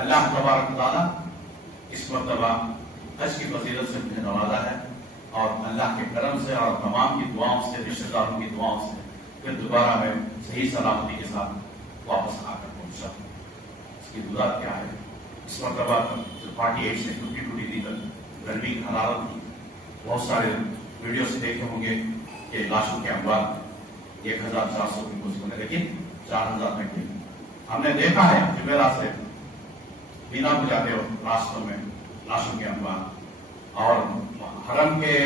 اللہ تبارک و تعالیٰ اس مرتبہ حج کی فضیلت سے مجھے نوازا ہے، اور اللہ کے کرم سے اور تمام کی دعاؤں سے، رشتہ داروں کی دعاؤں سے پھر دوبارہ میں صحیح سلامتی کے ساتھ واپس آ کر پہنچا ہوں۔ اس کی وجہ کیا ہے؟ اس مرتبہ 48 سے 52 ڈگری تک گرمی کی حرارت تھی۔ بہت سارے ویڈیوز دیکھے ہوں گے کہ لاشوں کے اموات 1400 کی کوشش میں، لیکن 4000 تک گئی۔ ہم نے دیکھا ہے جمعرات سے مینا کو جاتے ہو راستوں میں لاشوں کے اموات، اور حرم کے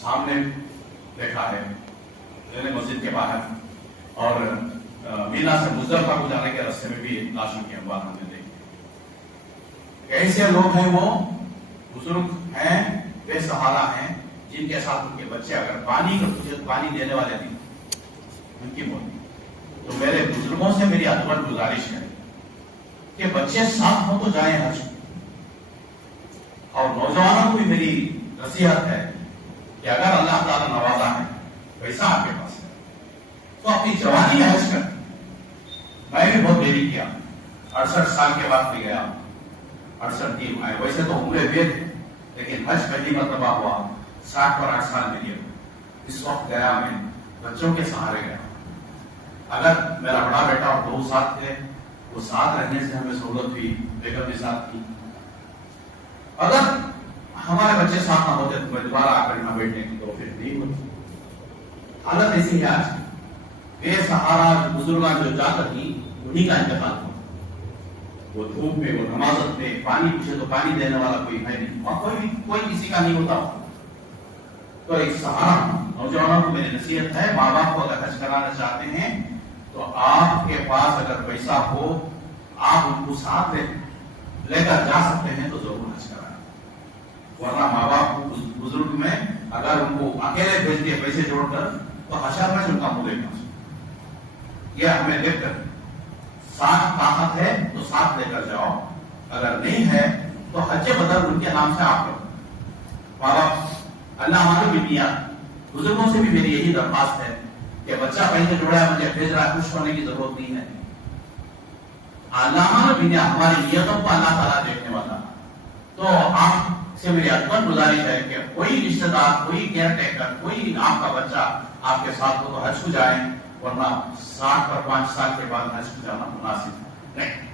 سامنے دیکھا ہے مسجد کے باہر، اور مینا سے مزدلفہ کو جانے کے راستے میں بھی لاشوں کے اموات ہم نے دیکھے۔ ایسے لوگ ہیں، وہ بزرگ ہیں، بے سہارا ہیں، جن کے ساتھ ان کے بچے اگر پانی دینے والے نہیں، ان کی موت۔ تو میرے بزرگوں سے میری ادب گزارش ہے کہ بچے ساتھ ہوں تو جائیں حج، اور نوجوانوں کو بھی میری نصیحت ہے کہ اگر اللہ تعالیٰ نوازا ہے، پیسہ آپ کے پاس ہے، تو اپنی جوانی میں حج کریں۔ میں بھی بہت دیری کیا، 68 سال کے بعد بھی گیا، 68 تین آئے۔ ویسے تو عمرے ہوئے تھے، لیکن حج پہلی مرتبہ ہوا 60 اور 8 سال میں گیا۔ اس وقت گیا میں بچوں کے سہارے گیا۔ اگر میرا بڑا بیٹا اور 2 ساتھ تھے، وہ ساتھ رہنے سے ہمیں سہولت ہوئی، بیگم بھی ساتھ تھی۔ اگر ہمارے بچے ساتھ نہ ہوتے تو میں دوبارہ آ کر یہاں بیٹھنے کی توفیق نہیں ہوتی۔ حالت ایسی ہے آج، بے سہارا بزرگان جو جا کر ہی انہی کا انتقال ہوا۔ وہ دھوپ میں، وہ نمازت میں، پانی پوچھے تو پانی دینے والا کوئی ہے نہیں، اور کوئی کسی کا نہیں ہوتا۔ تو ایک سہارا نوجوانوں کو میری نصیحت ہے، ماں باپ کو اگر حج کرانا چاہتے ہیں تو آپ کے پاس اگر پیسہ ہو، آپ ان کو ساتھ لے کر جا سکتے ہیں تو ضرور حج کرائیں۔ ورنہ ماں باپ کو بزرگ میں اگر ان کو اکیلے بھیج دیے پیسے جوڑ کر تو حشر میں ان کا منہ دیکھنا چاہیے۔ یہ ہمیں دیکھ کر ساتھ طاقت ہے تو ساتھ لے کر جاؤ، اگر نہیں ہے تو حج بدل ان کے نام سے آپ کرو۔ ماں باپ اللہ ہمارے بھی دیا، بزرگوں سے بھی میری یہی درخواست ہے کہ بچہ پیسے جوڑا ہے، مجھے بھیج رہا ہے، خوش ہونے کی ضرورت نہیں ہے۔ علامہ بھی ہماری نیتوں کو اللہ تعالیٰ دیکھنے والا۔ تو آپ سے میری ادب گزارش ہے کہ کوئی رشتہ دار، کوئی کیئر ٹیکر، کوئی آپ کا بچہ آپ کے ساتھ ہو تو حج کو جائیں، ورنہ 60 اور 5 سال کے بعد حج کو جانا مناسب نہیں۔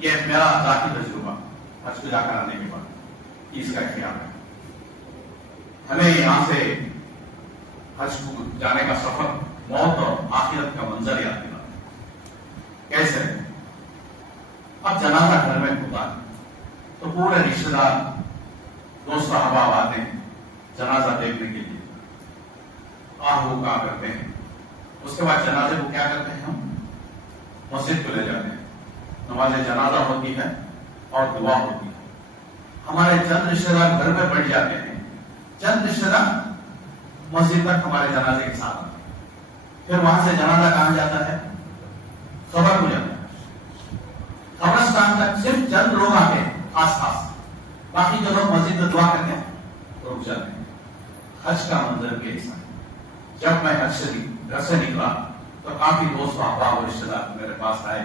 یہ میرا ذاتی تجربہ حج کو جا کر آنے کے بعد اس کا خیال ہے۔ ہمیں یہاں سے حج کو جانے کا سفر موت اور آخرت کا منظر یاد دلاتا ہے۔ کیسے؟ اب جنازہ گھر میں ہوتا ہے تو پورے رشتے دار، دوست احباب آتے ہیں جنازہ دیکھنے کے لیے، اور وہ کیا کرتے ہیں، اس کے بعد جنازے کو کیا کرتے ہیں، ہم مسجد کو لے جاتے ہیں، نماز جنازہ ہوتی ہے اور دعا ہوتی ہے۔ ہمارے چند رشتے دار گھر میں بیٹھ جاتے ہیں، چند رشتے دار مسجد تک ہمارے جنازے کے ساتھ آتے ہیں۔ پھر وہاں سے جنازہ کہاں جاتا ہے، قبر کو جاتا ہے۔ قبرستان تک صرف چند لوگ آتے ہیں خاص خاص، باقی جو لوگ مسجد میں دعا کرتے ہیں رک جاتے ہیں۔ حج کا منظر بھی ایسا ہے۔ جب میں حج سے گھر سے نکلا تو کافی دوست احباب اور رشتے دار میرے پاس آئے،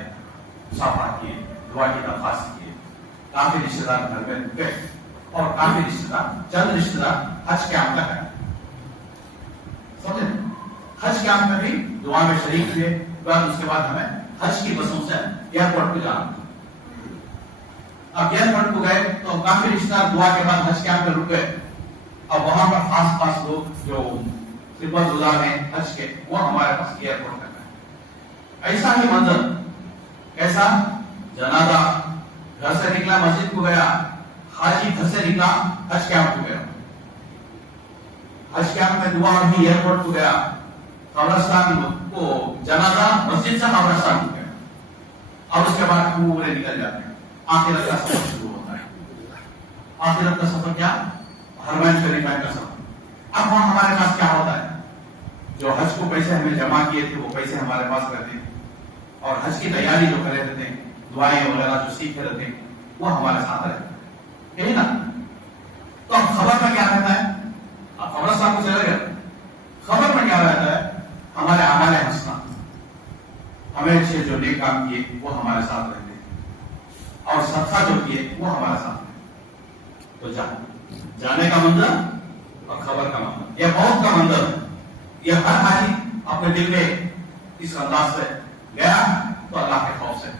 مصافحہ کیے، دعا کی درخواست کیے۔ کافی رشتے دار گھر میں رکے، اور کافی رشتے دار، چند رشتے دار حج کیمپ تک آئے۔ سمجھے؟ حج کیمپ میں بھی دعا میں شریک ہوئے۔ اس کے بعد ہمیں حج کی بسوں سے ایئرپورٹ کو جانا۔ اب ایئرپورٹ کو گئے تو کافی رشتے دار دعا کے بعد حج کیمپ میں رک گئے۔ اب وہاں پر خاص خاص لوگ جو خدمت گزار ہیں حج کے، وہ ہمارے پاس ایئرپورٹ تک آئے۔ ایسا ہی منظر، کیسا؟ جنازہ گھر سے نکلا مسجد کو گیا، حاجی گھر سے نکلا حج کیمپ کو گیا، حج کیمپ میں دعا بھی ایئرپورٹ کو گیا، قبرستان کو جنازہ مسجد سے قبرستان کو گیا، اور اس کے بعد پورے نکل جاتے ہیں۔ آخرت کا سفر شروع ہوتا ہے۔ آخرت کا سفر کیا؟ حرمین شریفین کا سفر۔ اب وہاں ہمارے پاس کیا ہوتا ہے؟ جو حج کو پیسے ہمیں جمع کیے تھے وہ پیسے ہمارے پاس رہتے ہیں، اور حج کی تیاری جو کرے رہتے ہیں، دعائیں وغیرہ جو سیکھے رہتے ہیں، وہ ہمارے ساتھ رہتے ہیں، یہی نا؟ تو اب خبر میں کیا رہتا ہے؟ اب قبرستان کو چلے گئے، خبر میں کیا رہتا ہے؟ ہمارے اعمال حسنہ، ہمیں اچھے جو نیک کام کیے وہ ہمارے ساتھ رہتے ہیں، اور صدقہ جو کیے وہ ہمارے سامنے. تو جانے کا منظر اور خبر کا منظر یہ موت کا منظر ہے. یہ ہر حاجی اپنے دل میں اس انداز سے گیا تو اللہ کے خوف سے